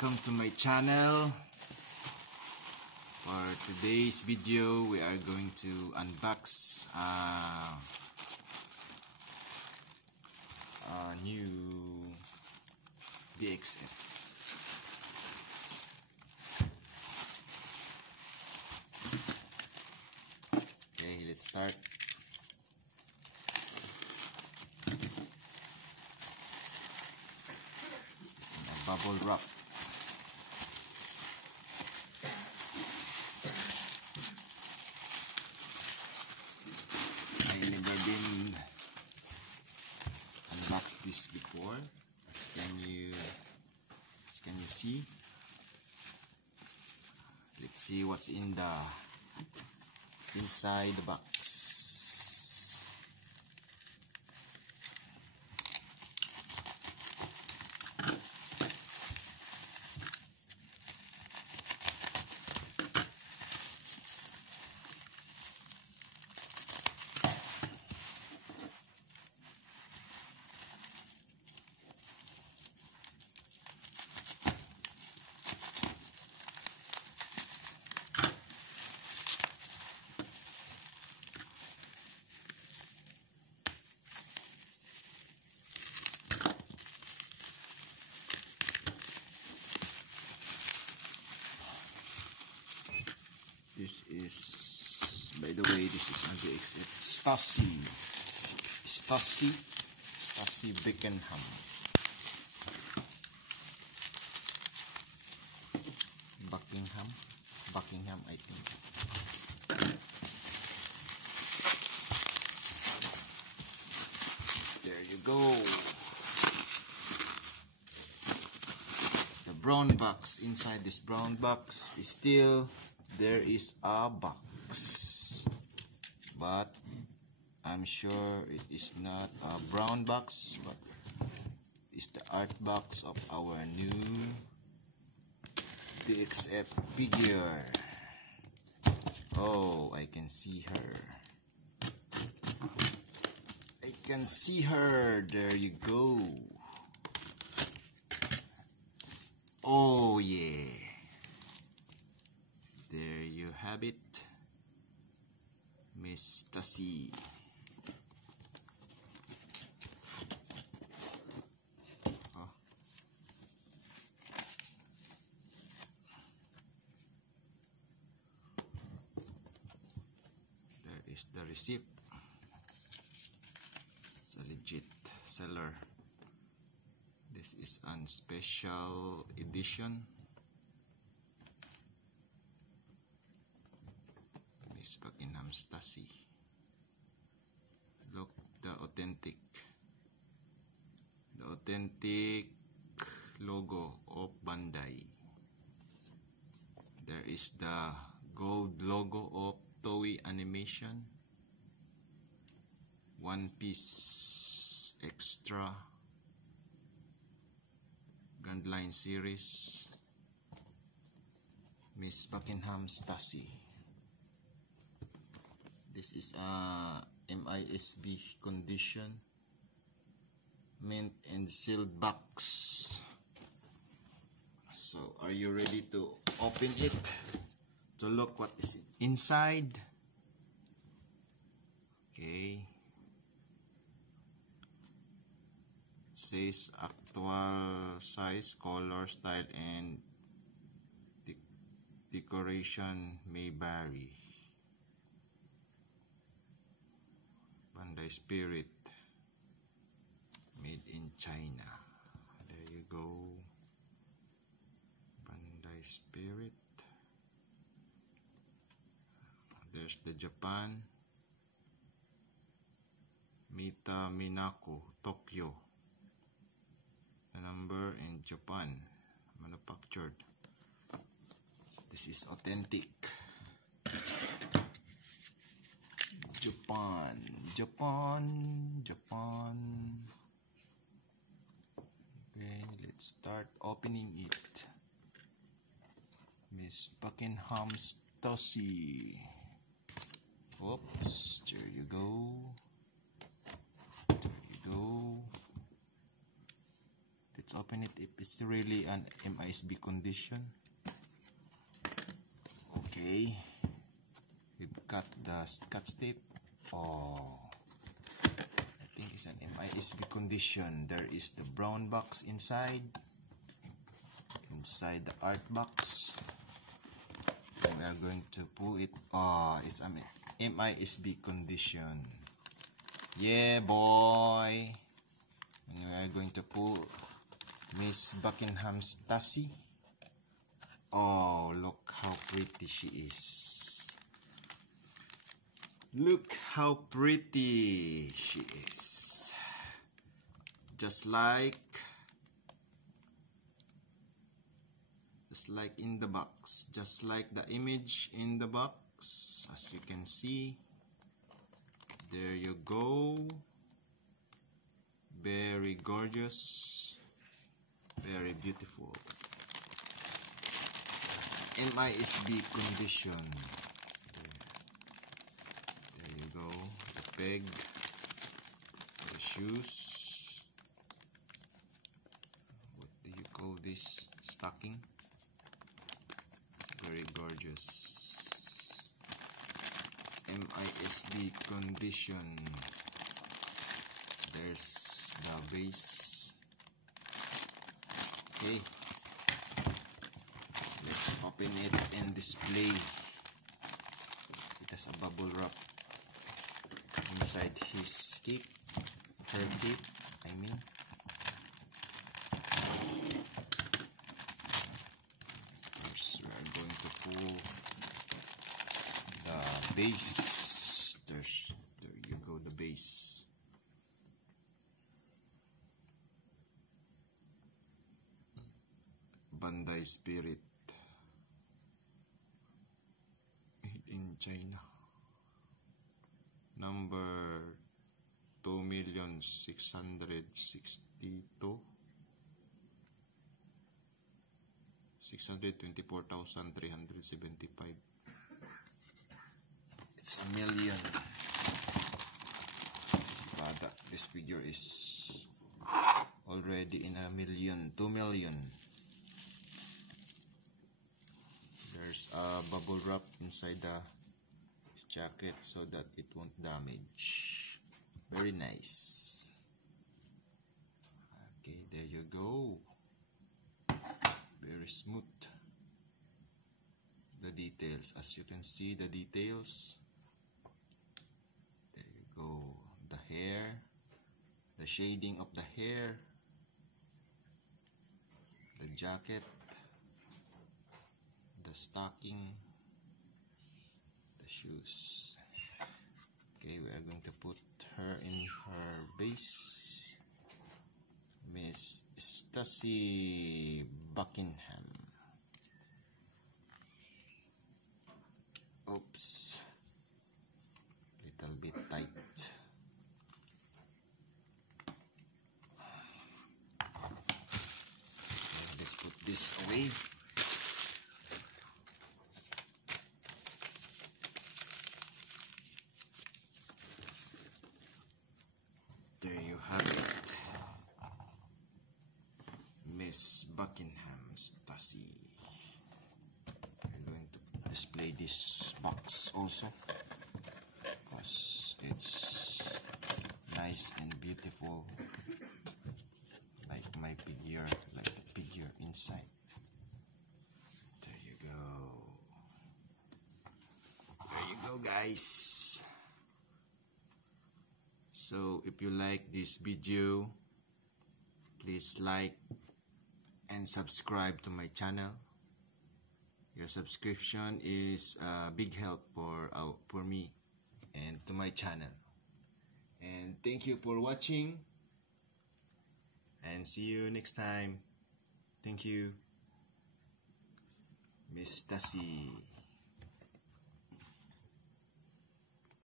welcome to my channel. For today's video, we are going to unbox a new DXF. Okay, let's start. It's in a bubble wrap. I never been unboxed this before. Can you see? Let's see what's in the inside the box. This is, by the way, this is on the DXF Stasi Buckingham. Buckingham, I think. There you go. The brown box. Inside this brown box is still there is a box, but I'm sure it is not a brown box, but it's the art box of our new DXF figure. Oh, I can see her. I can see her. There you go. Oh yeah. There you have it, Miss Stasi. Oh. There is the receipt. It's a legit seller. This is a special edition. Buckingham Stasi. Look, the authentic logo of Bandai. There is the gold logo of Toei Animation. One Piece Extra Grand Line series. Miss Buckingham Stasi. This is a MISB condition, mint and sealed box. So are you ready to open it to look what is inside? Okay, it says actual size, color, style and decoration may vary. Bandai Spirit, made in China. There you go. Bandai Spirit. There's the Japan. Mita Minako, Tokyo. The number in Japan. Manufactured. This is authentic. Japan. Okay, let's start opening it. Miss Buckingham Stasi. Oops, there you go. Let's open it if it's really an MISB condition. Okay, we've got the Scotch tape. Oh, I think it's an MISB condition. There is the brown box inside the art box. And we are going to pull it. Oh, it's an MISB condition. Yeah, boy. And we are going to pull Miss Buckingham Stasi. Oh, look how pretty she is. Look how pretty she is. Just like in the box. Just like the image in the box. As you can see. There you go. Very gorgeous. Very beautiful. MISB condition. There you go. The peg. The shoes. What do you call this? Stocking. Very gorgeous. MISB condition. There's the base. Okay. Let's open it and display. It has a bubble wrap inside his cake. Her cake, I mean. First, we are going to pull the base. There you go, the base. Bandai Spirit. In China, number 624,375. It's a million. But this figure is already in a million, 2 million. There's a bubble wrap inside the jacket so that it won't damage. Very nice. Okay, there you go. Very smooth. The details, as you can see, the details. There you go. The hair, the shading of the hair, the jacket, the stocking, the shoes. Okay, we are going to put her in her base. Miss Stasi Buckingham. Oops, little bit tight. Okay, let's put this away. There you have it, Miss Buckingham Stasi. I'm going to display this box also because it's nice and beautiful, like my figure, like the figure inside. There you go, guys. So if you like this video, please like and subscribe to my channel. Your subscription is a big help for me and to my channel. And thank you for watching, and see you next time. Thank you, Miss Stasi.